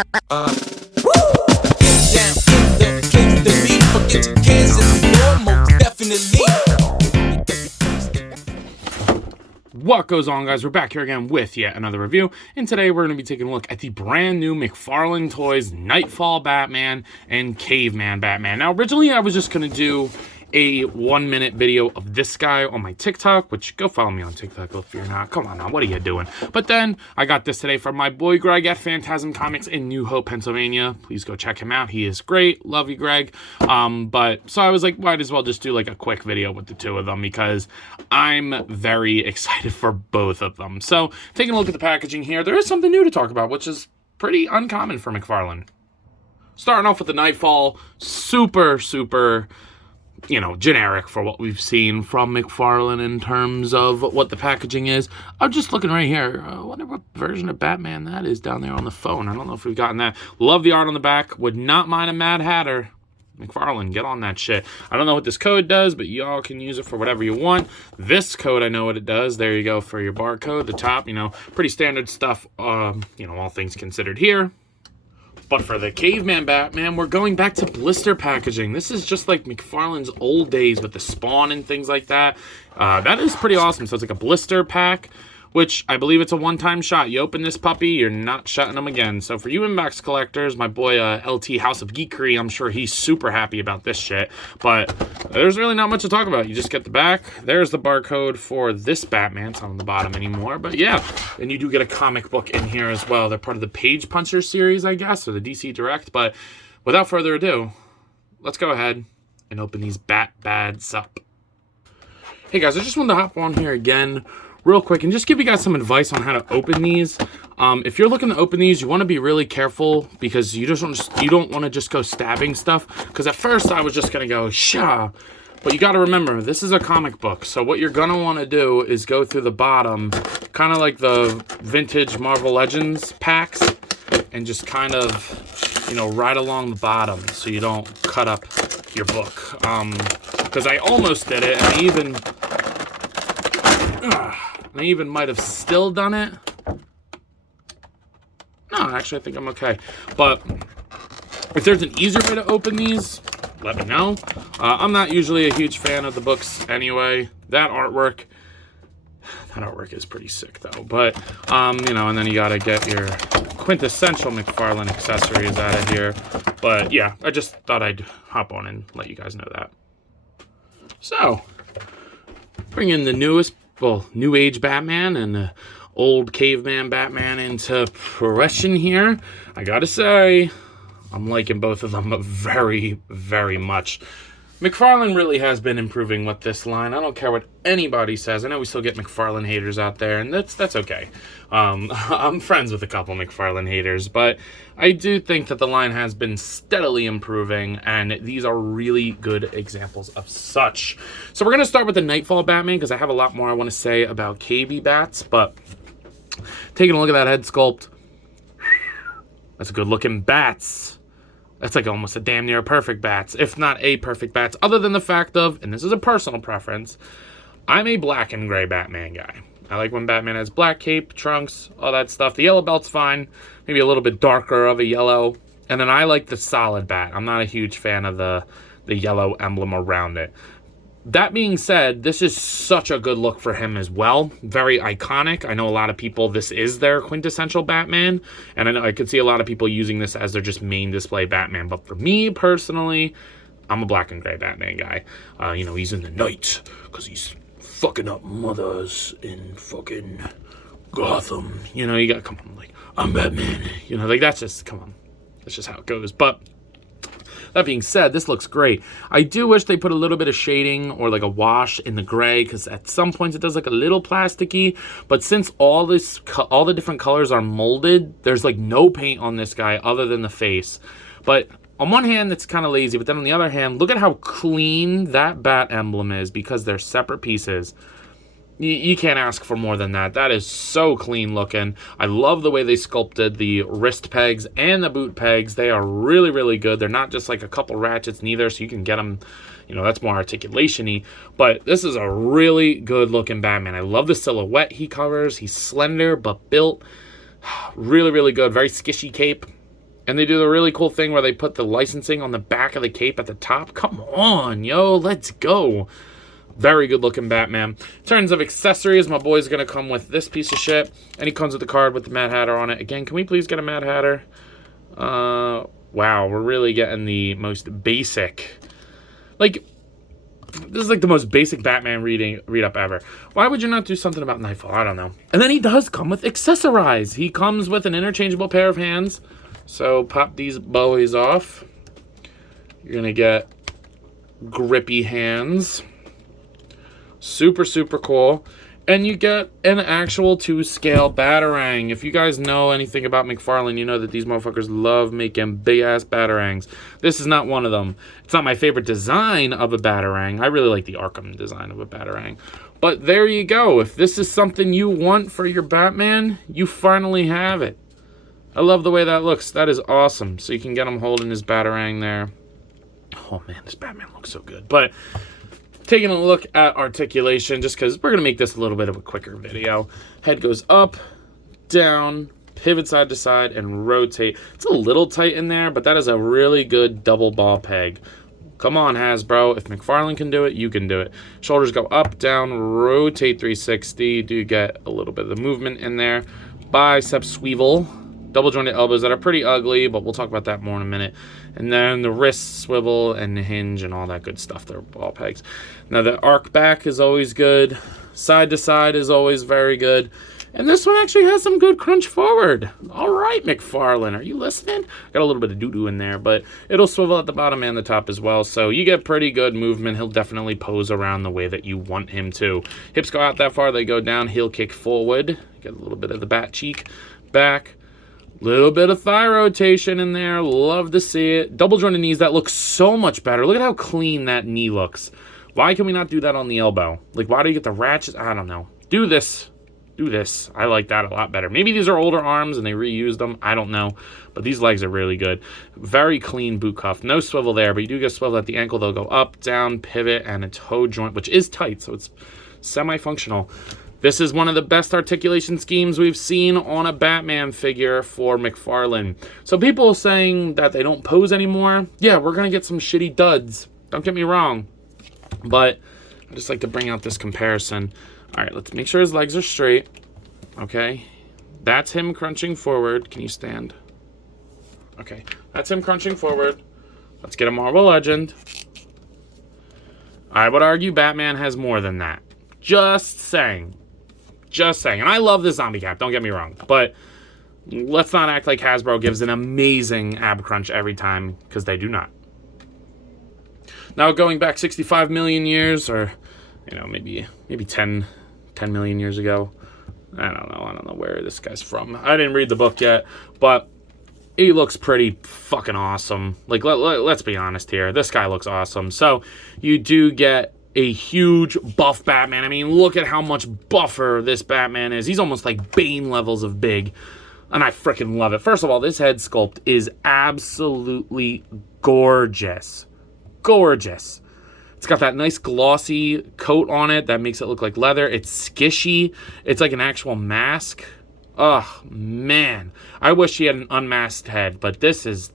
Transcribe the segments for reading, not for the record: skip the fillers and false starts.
Down in the place to be. Forget your cares at the door, most definitely. What goes on, guys? We're back here again with yet another review, and today we're going to be taking a look at the brand new McFarlane Toys Knightfall Batman and Caveman Batman. Now, originally I was just going to do a 1-minute video of this guy on my TikTok, which go follow me on TikTok if you're not. Come on now, what are you doing? But then I got this today from my boy Greg at Phantasm Comics in New Hope, Pennsylvania. Please go check him out. He is great. Love you, Greg. But so I was like, might as well just do like a quick video with the two of them because I'm very excited for both of them. So taking a look at the packaging here, there is something new to talk about, which is pretty uncommon for McFarlane. Starting off with the Knightfall, super generic for what we've seen from McFarlane in terms of what the packaging is. I'm just looking right here. I wonder what version of Batman that is down there on the phone. I don't know if we've gotten that. Love the art on the back. Would not mind a Mad Hatter. McFarlane, get on that shit. I don't know what this code does, but y'all can use it for whatever you want. This code, I know what it does. There you go for your barcode. The top, pretty standard stuff, all things considered here. But for the Caveman Batman, we're going back to blister packaging. This is just like McFarlane's old days with the Spawn and things like that. That is pretty awesome. So it's like a blister pack, which I believe it's a one-time shot. You open this puppy, you're not shutting them again. So for you inbox collectors, my boy LT House of Geekery, I'm sure he's super happy about this shit. But there's really not much to talk about. You just get the back. There's the barcode for this Batman. It's not on the bottom anymore. But yeah, and you do get a comic book in here as well. They're part of the Page Puncher series, I guess, or the DC Direct. But without further ado, let's go ahead and open these Bat-Bads up. Hey guys, I just wanted to hop on here again real quick and just give you guys some advice on how to open these. If you're looking to open these, you want to be really careful because you don't want to just go stabbing stuff. Because at first I was just gonna go shah, but you got to remember this is a comic book. So what you're gonna want to do is go through the bottom, kind of like the vintage Marvel Legends packs, and just kind of right along the bottom so you don't cut up your book. Because I almost did it, and I even might have still done it. No, actually, I think I'm okay. But if there's an easier way to open these, let me know. I'm not usually a huge fan of the books anyway. That artwork is pretty sick, though. But, and then you got to get your quintessential McFarlane accessories out of here. But, yeah, I just thought I'd hop on and let you guys know that. So, bring in the New Age Batman and the old Caveman Batman into progression here. I gotta say, I'm liking both of them very, very much. McFarlane really has been improving with this line. I don't care what anybody says. I know we still get McFarlane haters out there, and that's okay. I'm friends with a couple McFarlane haters, but I do think that the line has been steadily improving, and these are really good examples of such. So we're going to start with the Knightfall Batman, because I have a lot more I want to say about KB Bats, but taking a look at that head sculpt, that's a good-looking Bats. That's like almost a damn near perfect Bats, if not a perfect Bats, other than the fact of, and this is a personal preference, I'm a black and gray Batman guy. I like when Batman has black cape, trunks, all that stuff. The yellow belt's fine, maybe a little bit darker of a yellow. And then I like the solid bat. I'm not a huge fan of the yellow emblem around it. That being said, this is such a good look for him as well. Very iconic. I know a lot of people, this is their quintessential Batman. And I know I could see a lot of people using this as their just main display Batman. But for me, personally, I'm a black and gray Batman guy. He's in the night because he's fucking up mothers in fucking Gotham. You got, come on, like, I'm Batman. That's just, come on. That's just how it goes. But that being said, this looks great. I do wish they put a little bit of shading or like a wash in the gray, because at some points it does look a little plasticky. But since all the different colors are molded, there's like no paint on this guy other than the face. But on one hand, it's kind of lazy, but then on the other hand, look at how clean that bat emblem is because they're separate pieces. You can't ask for more than that. That is so clean looking. I love the way they sculpted the wrist pegs and the boot pegs. They are really, really good. They're not just like a couple ratchets neither, so you can get them, that's more articulation-y. But this is a really good looking Batman. I love the silhouette he covers. He's slender but built. Really, really good. Very skishy cape. And they do the really cool thing where they put the licensing on the back of the cape at the top. Come on, yo, let's go. Very good looking Batman. In terms of accessories, my boy's going to come with this piece of shit. And he comes with the card with the Mad Hatter on it. Again, can we please get a Mad Hatter? Wow, we're really getting the most basic. Like, this is like the most basic Batman read-up ever. Why would you not do something about Knightfall? I don't know. And then he does come with accessorize. He comes with an interchangeable pair of hands. So pop these bowies off. You're going to get grippy hands. Super, super cool. And you get an actual 2-scale Batarang. If you guys know anything about McFarlane, you know that these motherfuckers love making big-ass Batarangs. This is not one of them. It's not my favorite design of a Batarang. I really like the Arkham design of a Batarang. But there you go. If this is something you want for your Batman, you finally have it. I love the way that looks. That is awesome. So you can get him holding his Batarang there. Oh, man, this Batman looks so good. But taking a look at articulation, just because we're going to make this a little bit of a quicker video. Head goes up, down, pivot side to side, and rotate. It's a little tight in there, but that is a really good double ball peg. Come on, Hasbro. If McFarlane can do it, you can do it. Shoulders go up, down, rotate 360. Do get a little bit of the movement in there. Bicep swivel. Double jointed elbows that are pretty ugly, but we'll talk about that more in a minute. And then the wrist swivel and the hinge and all that good stuff. They're ball pegs. Now the arc back is always good. Side to side is always very good. And this one actually has some good crunch forward. All right, McFarlane, are you listening? Got a little bit of doo-doo in there, but it'll swivel at the bottom and the top as well. So you get pretty good movement. He'll definitely pose around the way that you want him to. Hips go out that far, they go down. Heel kick forward. Get a little bit of the bat cheek back. Little bit of thigh rotation in there. Love to see it. Double jointed knees. That looks so much better. Look at how clean that knee looks. Why can we not do that on the elbow? Like, why do you get the ratchets? I don't know. Do this. Do this. I like that a lot better. Maybe these are older arms and they reused them. I don't know. But these legs are really good. Very clean boot cuff. No swivel there, but you do get swivel at the ankle. They'll go up, down, pivot, and a toe joint, which is tight, so it's semi-functional. This is one of the best articulation schemes we've seen on a Batman figure for McFarlane. So people saying that they don't pose anymore, yeah, we're going to get some shitty duds. Don't get me wrong. But I just like to bring out this comparison. All right, let's make sure his legs are straight. Okay, that's him crunching forward. Can you stand? Okay, that's him crunching forward. Let's get a Marvel Legend. I would argue Batman has more than that. Just saying. Just saying. And I love the zombie cap, don't get me wrong. But let's not act like Hasbro gives an amazing ab crunch every time, because they do not. Now going back 65 million years, or, you know, maybe 10 million years ago. I don't know where this guy's from. I didn't read the book yet, but he looks pretty fucking awesome. Like, let's be honest here. This guy looks awesome. So you do get a huge buff Batman. I mean, look at how much buffer this Batman is. He's almost like Bane levels of big. And I freaking love it. First of all, this head sculpt is absolutely gorgeous. Gorgeous. It's got that nice glossy coat on it that makes it look like leather. It's skishy. It's like an actual mask. Oh, man. I wish he had an unmasked head, but this is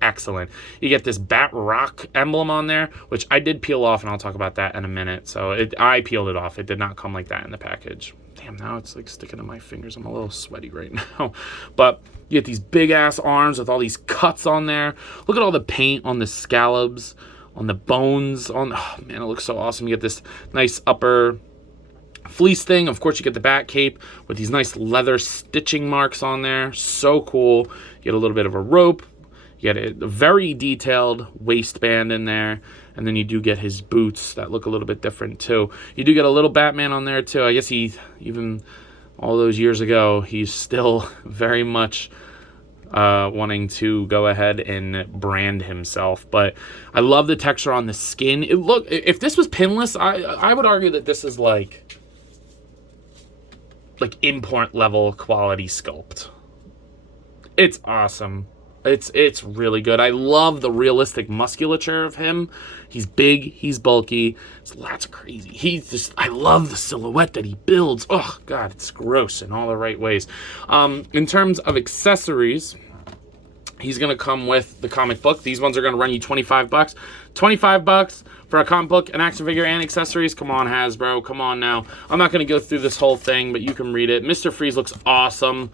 excellent. You get this Bat Rock emblem on there, which I did peel off, and I'll talk about that in a minute. So I peeled it off. It did not come like that in the package. Damn, now it's like sticking to my fingers. I'm a little sweaty right now. But you get these big-ass arms with all these cuts on there. Look at all the paint on the scallops, on the bones. Oh, man, it looks so awesome. You get this nice upper fleece thing. Of course, you get the bat cape with these nice leather stitching marks on there. So cool. You get a little bit of a rope. You get a very detailed waistband in there. And then you do get his boots that look a little bit different too. You do get a little Batman on there too. I guess he, even all those years ago, he's still very much wanting to go ahead and brand himself. But I love the texture on the skin. If this was pinless, I would argue that this is like import level quality sculpt. It's awesome. It's really good. I love the realistic musculature of him. He's big, he's bulky, his lats are crazy. I love the silhouette that he builds. Oh god, it's gross in all the right ways. In terms of accessories, He's going to come with the comic book. These ones are going to run you $25. $25 for a comic book, an action figure, and accessories. Come on, Hasbro. Come on now. I'm not going to go through this whole thing, but you can read it. Mr. Freeze looks awesome.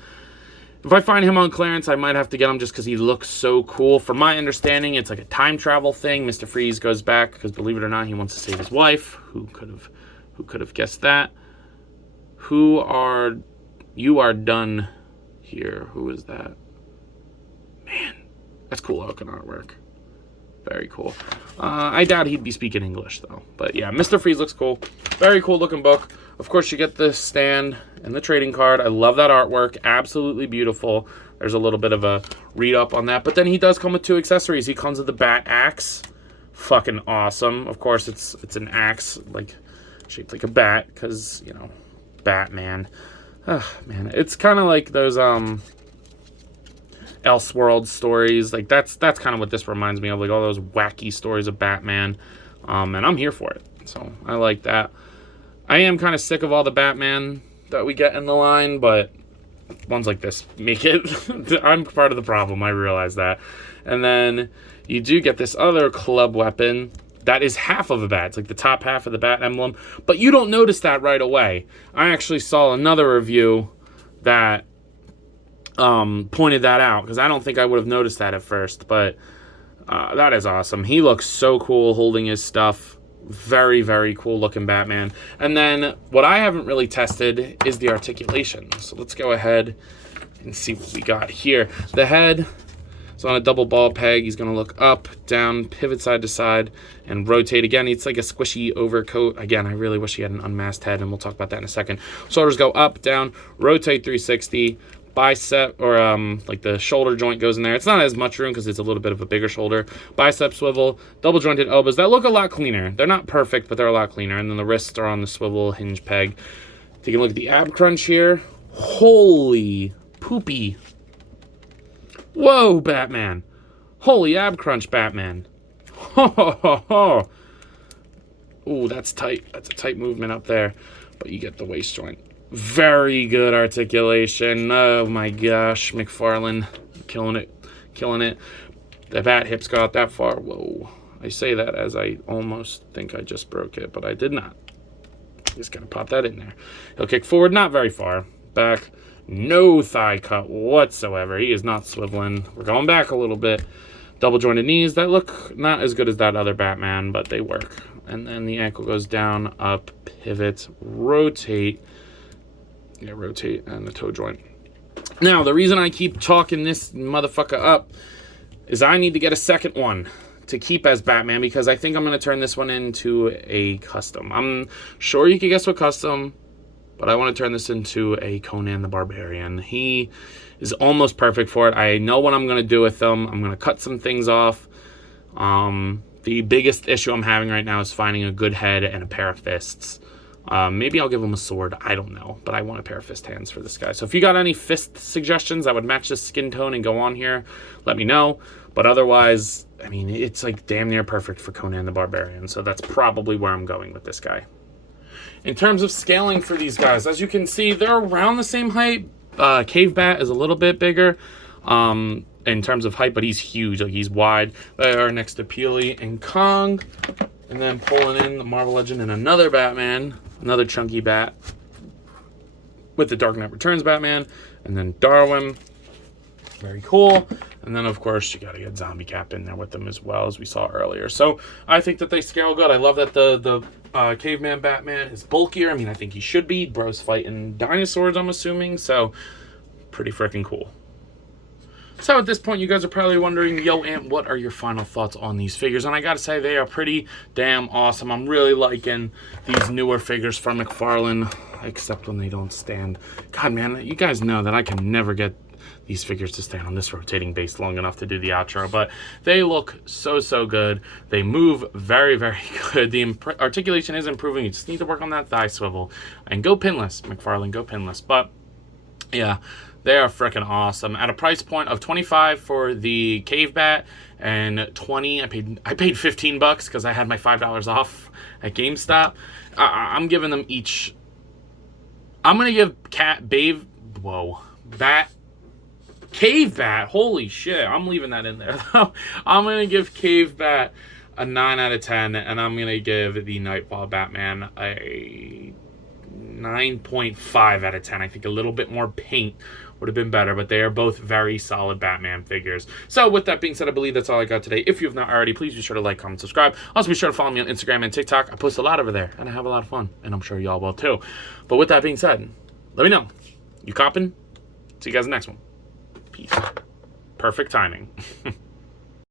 If I find him on clearance, I might have to get him just because he looks so cool. From my understanding, it's like a time travel thing. Mr. Freeze goes back because, believe it or not, he wants to save his wife. Who could have guessed that? You are done here. Who is that? Man, that's cool looking artwork. Very cool. I doubt he'd be speaking English, though. But yeah, Mr. Freeze looks cool. Very cool looking book. Of course, you get the stand and the trading card. I love that artwork. Absolutely beautiful. There's a little bit of a read-up on that. But then he does come with 2 accessories. He comes with the bat axe. Fucking awesome. Of course, it's an axe, like, shaped like a bat, because, you know, Batman. Man, it's kind of like those, Elseworld stories. Like, that's kind of what this reminds me of, like all those wacky stories of Batman. And I'm here for it. So I like that. I am kind of sick of all the Batman that we get in the line, but ones like this make it. I'm part of the problem. I realize that. And then you do get this other club weapon that is half of a bat. It's like the top half of the bat emblem, but you don't notice that right away. I actually saw another review that pointed that out, because I don't think I would have noticed that at first, but that is awesome. He looks so cool holding his stuff. Very, very cool looking Batman. And then what I haven't really tested is the articulation. So let's go ahead and see what we got here. The head is on a double ball peg. He's going to look up, down, pivot side to side, and rotate again. It's like a squishy overcoat. Again, I really wish he had an unmasked head, and we'll talk about that in a second. Shoulders go up, down, rotate 360. Bicep, or like the shoulder joint goes in there. It's not as much room because it's a little bit of a bigger shoulder. Bicep swivel, double jointed elbows that look a lot cleaner. They're not perfect, but they're a lot cleaner. And then the wrists are on the swivel hinge peg. Taking a look at the ab crunch here. Holy poopy. Whoa, Batman. Holy ab crunch, Batman. Ho ho ho ho. Ooh, that's tight. That's a tight movement up there. But you get the waist joint. Very good articulation. Oh my gosh, McFarlane, killing it. The bat hips go out that far. Whoa. I say that as I almost think I just broke it, but I did not. Just gotta pop that in there. He'll kick forward, not very far. Back, no thigh cut whatsoever. He is not swiveling. We're going back a little bit. Double jointed knees that look not as good as that other Batman, but they work. And then the ankle goes down, up, pivot, rotate. Yeah, rotate, and the toe joint. Now, the reason I keep chalking this motherfucker up is I need to get a second one to keep as Batman, because I think I'm going to turn this one into a custom. I'm sure you can guess what custom, but I want to turn this into a Conan the Barbarian. He is almost perfect for it. I know what I'm going to do with him. I'm going to cut some things off. The biggest issue I'm having right now is finding a good head and a pair of fists. Maybe I'll give him a sword. I don't know. But I want a pair of fist hands for this guy. So if you got any fist suggestions that would match this skin tone and go on here, let me know. But otherwise, I mean, it's like damn near perfect for Conan the Barbarian. So that's probably where I'm going with this guy. In terms of scaling for these guys, as you can see, they're around the same height. Cave Bat is a little bit bigger in terms of height, but he's huge. Like, he's wide. They are next to Peely and Kong. And then pulling in the Marvel Legend and another Batman. Another chunky bat with the Dark Knight Returns Batman, and then Darwin. Very cool. And then, of course, you got to get Zombie Cap in there with them as well, as we saw earlier. So I think that they scale good. I love that the Caveman Batman is bulkier. I mean, I think he should be. Bro's fighting dinosaurs, I'm assuming. So pretty freaking cool. So at this point, you guys are probably wondering, yo, Ant, what are your final thoughts on these figures? And I gotta say, they are pretty damn awesome. I'm really liking these newer figures from McFarlane, except when they don't stand. God, man, you guys know that I can never get these figures to stand on this rotating base long enough to do the outro, but they look so, so good. They move very, very good. The articulation is improving. You just need to work on that thigh swivel. And go pinless, McFarlane, go pinless. But, yeah. They are freaking awesome. At a price point of $25 for the Cave Bat and $20, I paid $15 because I had my $5 off at GameStop. I'm giving them each. I'm gonna give Bat, Cave Bat, holy shit, I'm leaving that in there. I'm going to give Cave Bat a 9 out of 10, and I'm going to give the Knightfall Batman a 9.5 out of 10. I think a little bit more paint would have been better, but they are both very solid Batman figures. So with that being said, I believe that's all I got today. If you have not already, please be sure to like, comment, subscribe. Also be sure to follow me on Instagram and TikTok. I post a lot over there, and I have a lot of fun, and I'm sure y'all will too. But with that being said, let me know. You copping? See you guys in the next one. Peace. Perfect timing.